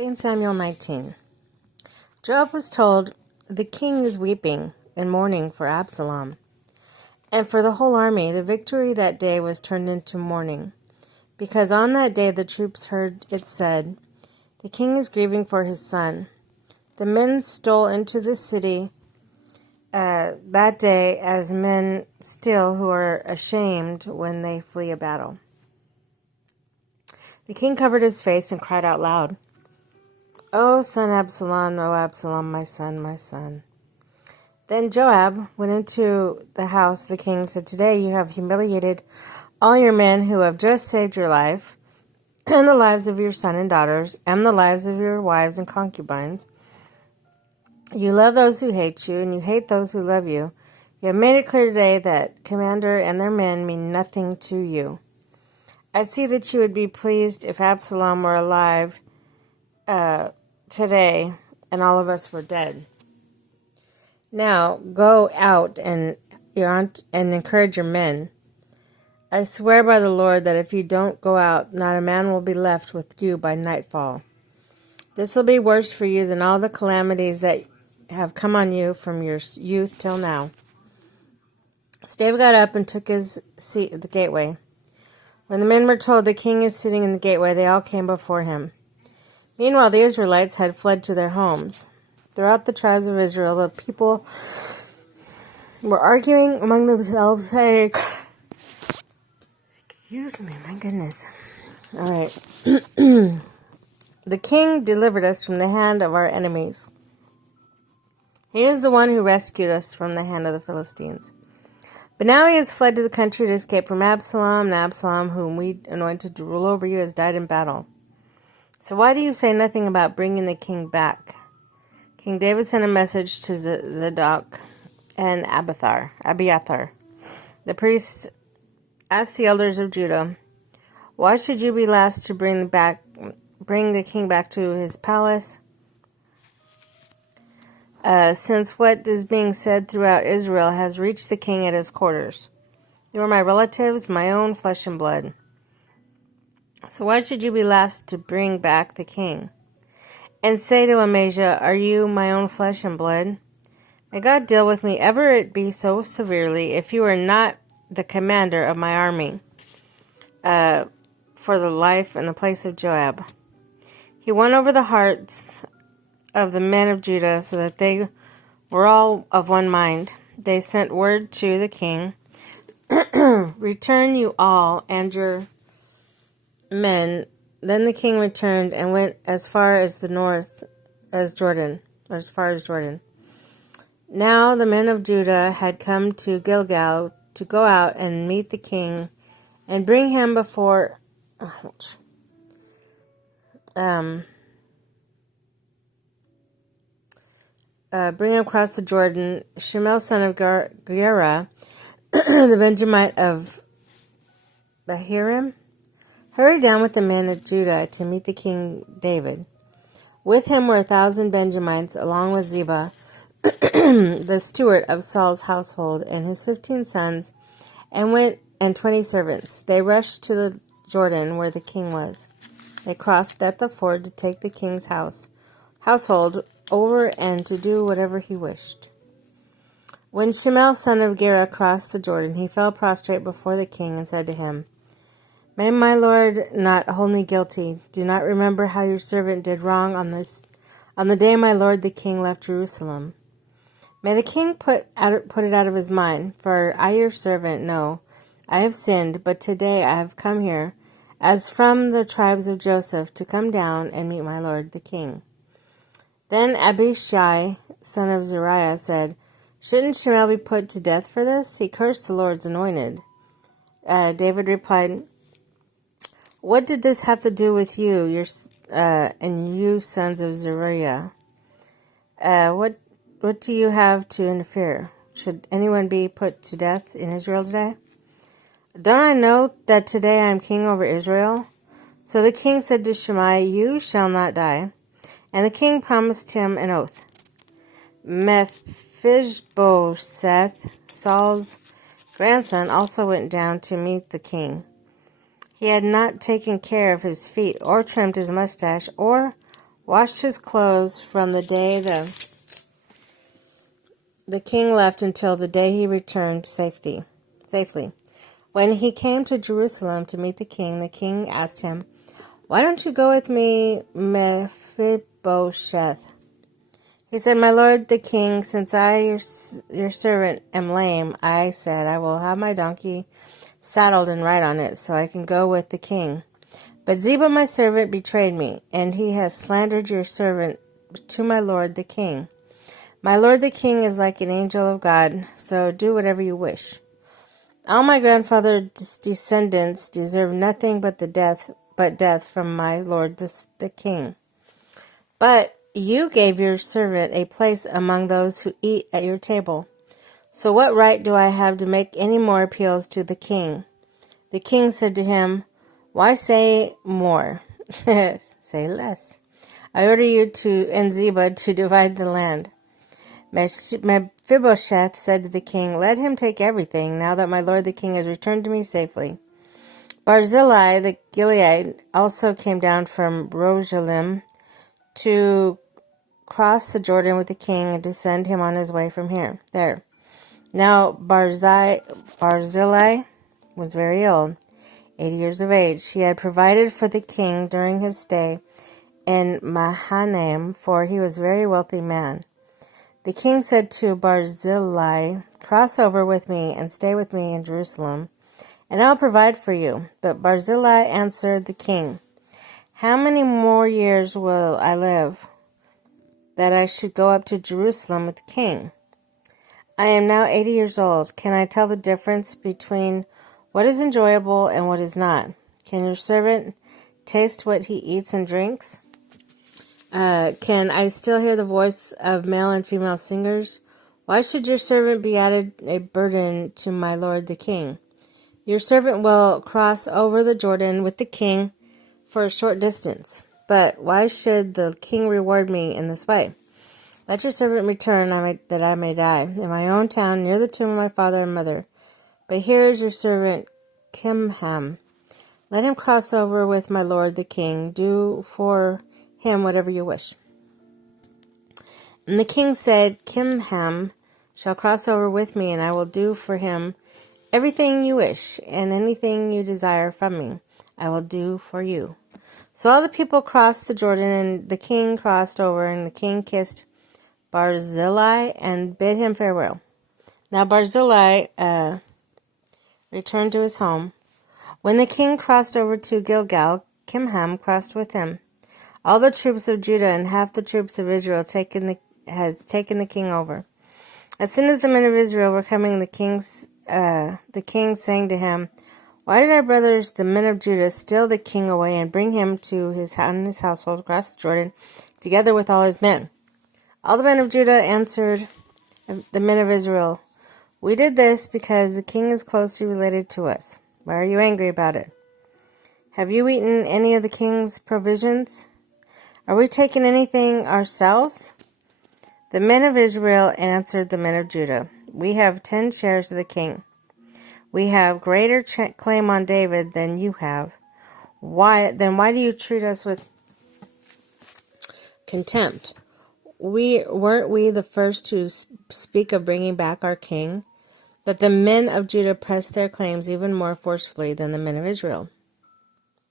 2 Samuel 19. Joab was told, "The king is weeping and mourning for Absalom." And for the whole army, the victory that day was turned into mourning, because on that day the troops heard it said, "The king is grieving for his son." The men stole into the city that day as men still who are ashamed when they flee a battle. The king covered his face and cried out loud, "O son Absalom, O Absalom, my son, my son." Then Joab went into the house of the king and said, "Today you have humiliated all your men who have just saved your life, and the lives of your son and daughters, and the lives of your wives and concubines. You love those who hate you, and you hate those who love you. You have made it clear today that commander and their men mean nothing to you. I see that you would be pleased if Absalom were alive today, and all of us were dead. Now go out and encourage your men. I swear by the Lord that if you don't go out, not a man will be left with you by nightfall. This will be worse for you than all the calamities that have come on you from your youth till now." So David got up and took his seat at the gateway. When the men were told, "The king is sitting in the gateway," they all came before him. Meanwhile, the Israelites had fled to their homes. Throughout the tribes of Israel, the people were arguing among themselves, saying, "Excuse me, my goodness. All right. The king delivered us from the hand of our enemies. He is the one who rescued us from the hand of the Philistines. But now he has fled to the country to escape from Absalom, and Absalom, whom we anointed to rule over you, has died in battle. So why do you say nothing about bringing the king back?" King David sent a message to Zadok and Abiathar. The priests asked the elders of Judah, "Why should you be last to bring the king back to his palace? Since what is being said throughout Israel has reached the king at his quarters. You are my relatives, my own flesh and blood. So why should you be last to bring back the king? And say to Amaziah, 'Are you my own flesh and blood?' May God deal with me, ever it be so severely, if you are not the commander of my army, for the life and the place of Joab." He won over the hearts of the men of Judah so that they were all of one mind. They sent word to the king, "Return you all and your men." Then the king returned and went as far as the north as Jordan, or as far as Jordan. Now the men of Judah had come to Gilgal to go out and meet the king and bring him before bring him across the Jordan. Shmuel, son of Gera, the Benjamite of Bahirim, hurried down with the men of Judah to meet the king David. With him were 1,000 Benjamites, along with Ziba, the steward of Saul's household, and his 15 sons, and 20 servants. They rushed to the Jordan where the king was. They crossed at the ford to take the king's household over and to do whatever he wished. When Shmuel, son of Gera, crossed the Jordan, he fell prostrate before the king and said to him, "May my lord not hold me guilty. Do not remember how your servant did wrong on the day my lord the king left Jerusalem. May the king put it out of his mind, for I, your servant, know I have sinned, but today I have come here, as from the tribes of Joseph, to come down and meet my lord the king." Then Abishai, son of Zeruiah, said, "Shouldn't Shmuel be put to death for this? He cursed the Lord's anointed." David replied, "What did this have to do with you, and you sons of Zeruiah? What do you have to interfere? Should anyone be put to death in Israel today? Don't I know that today I am king over Israel?" So the king said to Shimei, "You shall not die." And the king promised him an oath. Mephibosheth, Saul's grandson, also went down to meet the king. He had not taken care of his feet, or trimmed his mustache, or washed his clothes from the day the king left until the day he returned safely. When he came to Jerusalem to meet the king asked him, "Why don't you go with me, Mephibosheth?" He said, "My lord the king, since I, your servant, am lame, I said, I will have my donkey saddled and ride on it, so I can go with the king. But Ziba, my servant, betrayed me, and he has slandered your servant to my lord the king. My lord the king is like an angel of God, so do whatever you wish. All my grandfather's descendants deserve nothing but death from my lord the king. But you gave your servant a place among those who eat at your table. So what right do I have to make any more appeals to the king?" The king said to him, "Why say more? Say less. I order you and Ziba to divide the land." Mephibosheth said to the king, "Let him take everything, now that my lord the king has returned to me safely." Barzillai the Gilead also came down from Rogelim to cross the Jordan with the king and to send him on his way from there. Now Barzillai was very old, 80 years of age. He had provided for the king during his stay in Mahanaim, for he was a very wealthy man. The king said to Barzillai, "Cross over with me and stay with me in Jerusalem, and I'll provide for you." But Barzillai answered the king, "How many more years will I live, that I should go up to Jerusalem with the king? I am now 80 years old. Can I tell the difference between what is enjoyable and what is not? Can your servant taste what he eats and drinks? Can I still hear the voice of male and female singers? Why should your servant be added a burden to my lord the king? Your servant will cross over the Jordan with the king for a short distance. But why should the king reward me in this way? Let your servant return, that I may die in my own town near the tomb of my father and mother. But here is your servant Kimham. Let him cross over with my lord the king. Do for him whatever you wish." And the king said, "Kimham shall cross over with me, and I will do for him everything you wish, and anything you desire from me, I will do for you." So all the people crossed the Jordan, and the king crossed over, and the king kissed Barzillai and bid him farewell. Now Barzillai returned to his home. When the king crossed over to Gilgal, Kimham crossed with him. All the troops of Judah and half the troops of Israel had taken the king over. As soon as the men of Israel were coming, the king sang to him, "Why did our brothers, the men of Judah, steal the king away and bring him to his household across the Jordan, together with all his men?" All the men of Judah answered the men of Israel, "We did this because the king is closely related to us. Why are you angry about it? Have you eaten any of the king's provisions? Are we taking anything ourselves?" The men of Israel answered the men of Judah, "We have 10 shares of the king. We have greater claim on David than you have. Why do you treat us with contempt? Weren't we the first to speak of bringing back our king?" But the men of Judah pressed their claims even more forcefully than the men of Israel.